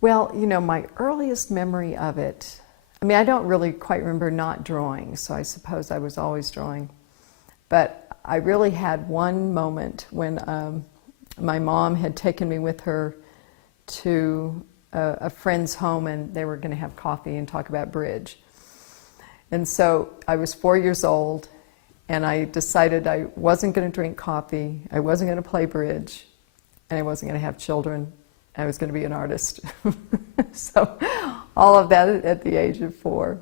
Well, you know, my earliest memory of it, I mean, I don't really quite remember not drawing, so I suppose I was always drawing. But I really had one moment when my mom had taken me with her to a friend's home, and they were going to have coffee and talk about bridge. And so I was 4 years old, and I decided I wasn't going to drink coffee, I wasn't going to play bridge, and I wasn't going to have children. I was going to be an artist. So all of that at the age of 4.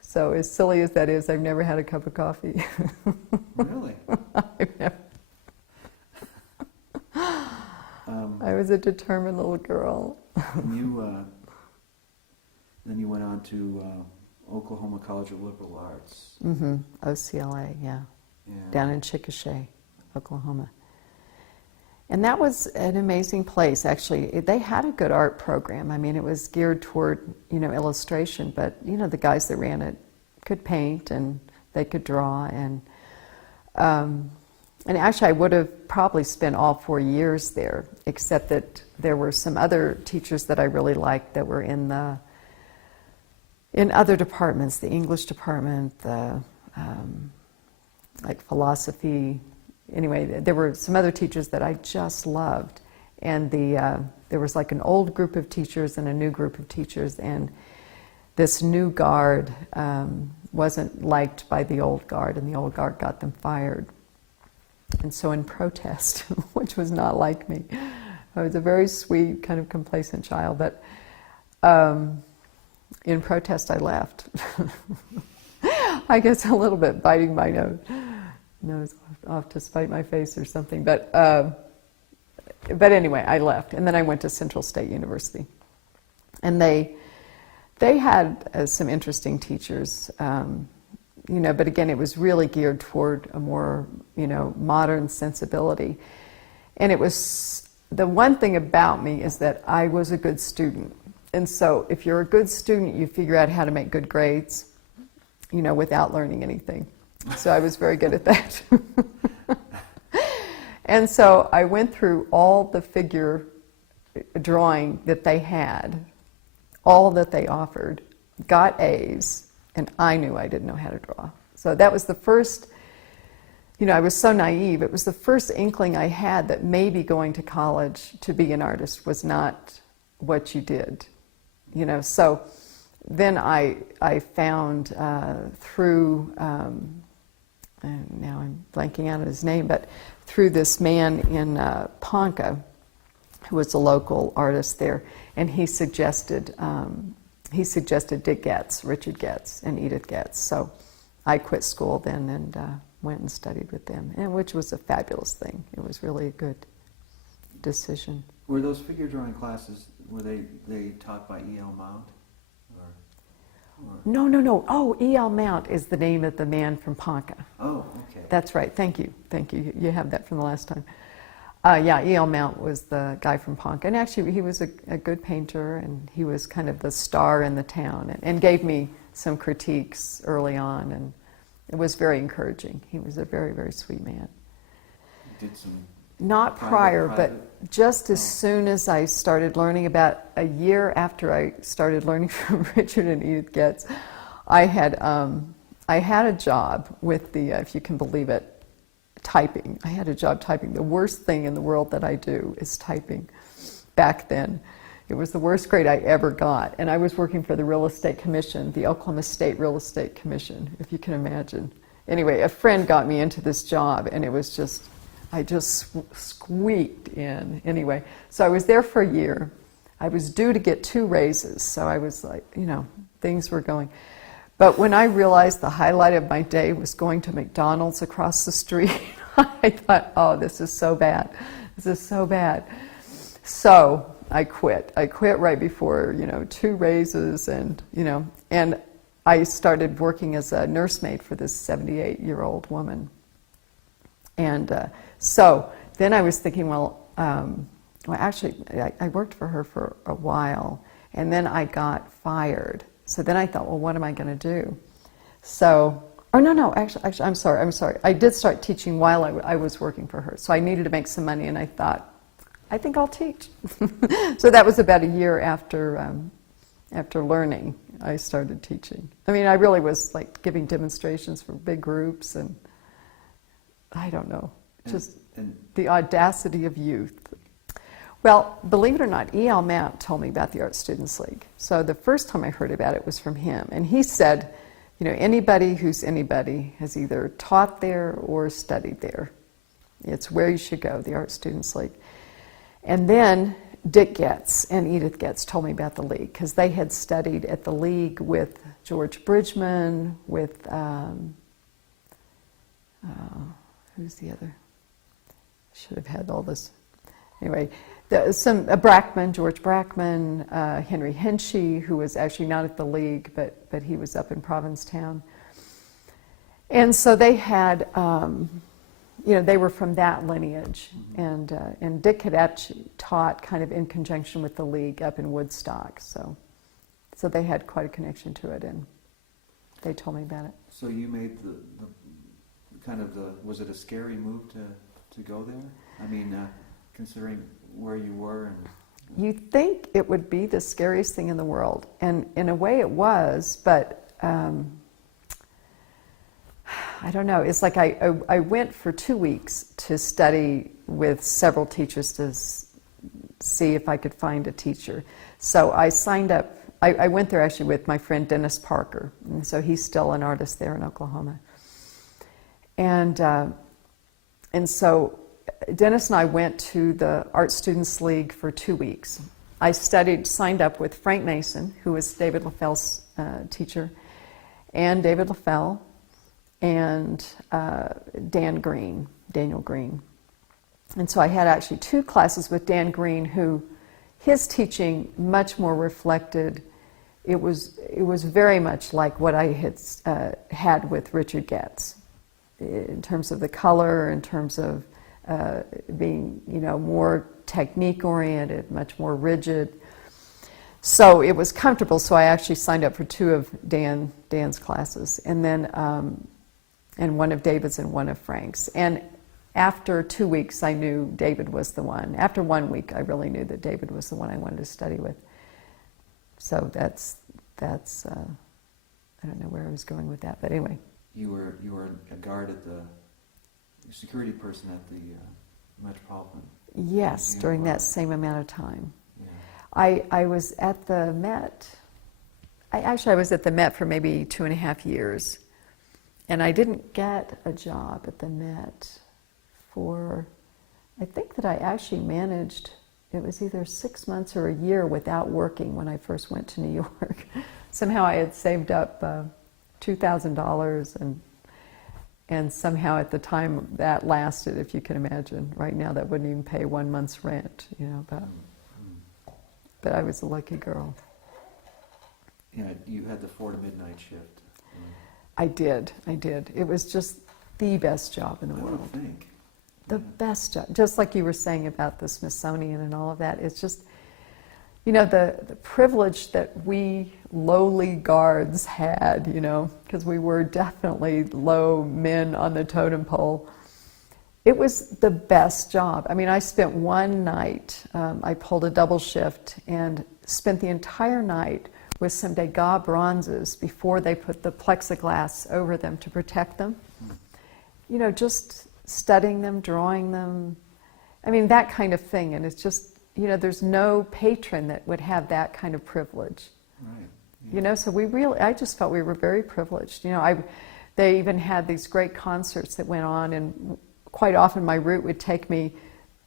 So as silly as that is, I've never had a cup of coffee. Really? I've never. I was a determined little girl. Then you went on to Oklahoma College of Liberal Arts. Mm-hmm. OCLA, yeah. Down in Chickasha, Oklahoma. And that was an amazing place, actually. They had a good art program. I mean, it was geared toward, you know, illustration, but, you know, the guys that ran it could paint and they could draw. And actually, I would have probably spent all 4 years there, except that there were some other teachers that I really liked that were in other departments, the English department, the like philosophy. Anyway, there were some other teachers that I just loved, and there was like an old group of teachers and a new group of teachers, and this new guard wasn't liked by the old guard, and the old guard got them fired. And so in protest, which was not like me, I was a very sweet, kind of complacent child, but in protest I left. I guess a little bit biting my nose off to spite my face or something, but anyway, I left, and then I went to Central State University, and they had some interesting teachers, you know, but again, it was really geared toward a more, you know, modern sensibility. And it was, the one thing about me is that I was a good student, and so if you're a good student, you figure out how to make good grades, you know, without learning anything. So I was very good at that. And so I went through all the figure drawing that they had, all that they offered, got A's, and I knew I didn't know how to draw. So that was the first, you know, I was so naive. It was the first inkling I had that maybe going to college to be an artist was not what you did, you know. So then I found through, and now I'm blanking out on his name, but through this man in Ponca, who was a local artist there, and he suggested Dick Getz, Richard Getz, and Edith Getz. So I quit school then and went and studied with them, and which was a fabulous thing. It was really a good decision. Were those figure drawing classes, were they taught by E.L. Mount? No. Oh, E.L. Mount is the name of the man from Ponca. Oh, okay. That's right. Thank you. You have that from the last time. Yeah, E.L. Mount was the guy from Ponca. And actually, he was a good painter, and he was kind of the star in the town, and gave me some critiques early on, and it was very encouraging. He was a very, very sweet man. Did some Not prior, but just as soon as I started learning, about a year after I started learning from Richard and Edith Getz, I had a job with the, if you can believe it, typing. I had a job typing. The worst thing in the world that I do is typing. Back then, it was the worst grade I ever got, and I was working for the Real Estate Commission, the Oklahoma State Real Estate Commission, if you can imagine. Anyway, a friend got me into this job, and it was just, I just squeaked in. Anyway, so I was there for a year. I was due to get 2 raises, so I was like, you know, things were going. But when I realized the highlight of my day was going to McDonald's across the street, I thought, oh, this is so bad. This is so bad. So I quit. I quit right before, you know, 2 raises, and, you know, and I started working as a nursemaid for this 78-year-old woman. And so then I was thinking, well, actually, I worked for her for a while, and then I got fired. So then I thought, well, what am I going to do? So, actually, I'm sorry. I did start teaching while I was working for her. So I needed to make some money, and I thought, I think I'll teach. So that was about a year after learning, I started teaching. I mean, I really was like giving demonstrations for big groups, and I don't know, just the audacity of youth. Well, believe it or not, E.L. Mount told me about the Art Students League. So the first time I heard about it was from him. And he said, you know, anybody who's anybody has either taught there or studied there. It's where you should go, the Art Students League. And then Dick Getz and Edith Getz told me about the league, because they had studied at the league with George Bridgman, with, who's the other? Should have had all this. Anyway, George Brackman, Henry Henshey, who was actually not at the league, but he was up in Provincetown. And so they had, you know, they were from that lineage. And Dick had actually taught kind of in conjunction with the league up in Woodstock. So they had quite a connection to it, and they told me about it. So you made the was it a scary move to go there? I mean, considering where you were and... You think it would be the scariest thing in the world, and in a way it was, but I don't know. It's like I went for 2 weeks to study with several teachers to see if I could find a teacher. So I signed up. I went there actually with my friend Dennis Parker, and so he's still an artist there in Oklahoma. And so Dennis and I went to the Art Students League for 2 weeks. I signed up with Frank Mason, who was David LaFell's teacher, and David LaFell, and Daniel Green. And so I had actually 2 classes with Dan Green, who his teaching much more reflected, it was very much like what I had had with Richard Getz, in terms of the color, in terms of being, you know, more technique-oriented, much more rigid. So it was comfortable, so I actually signed up for 2 of Dan's classes, and then and one of David's and one of Frank's. And after 2 weeks, I knew David was the one. After 1 week, I really knew that David was the one I wanted to study with. So that's I don't know where I was going with that, but anyway. You were a guard at the security person at the Metropolitan. Yes, during that same amount of time. Yeah. I was at the Met. I was at the Met for maybe 2.5 years, and I didn't get a job at the Met for, I think that I actually managed, it was either 6 months or a year without working when I first went to New York. Somehow I had saved up $2,000, and somehow at the time that lasted, if you can imagine. Right now that wouldn't even pay 1 month's rent, you know, but I was a lucky girl. Yeah, you had the 4 to midnight shift. I did. It was just the best job in the world. I would think. The best job. Just like you were saying about the Smithsonian and all of that. It's just, you know, the privilege that we lowly guards had, you know, because we were definitely low men on the totem pole. It was the best job. I mean, I spent one night, I pulled a double shift and spent the entire night with some Degas bronzes before they put the plexiglass over them to protect them. You know, just studying them, drawing them. I mean, that kind of thing. And it's just, you know, there's no patron that would have that kind of privilege. Right. Yeah. You know, so I just felt we were very privileged. You know, they even had these great concerts that went on, and quite often my route would take me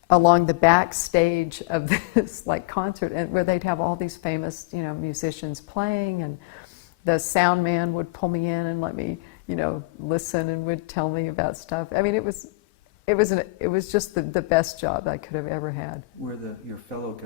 along the backstage of this like concert, and where they'd have all these famous, you know, musicians playing, and the sound man would pull me in and let me, you know, listen, and would tell me about stuff. I mean, it was just the best job I could have ever had. Were your fellow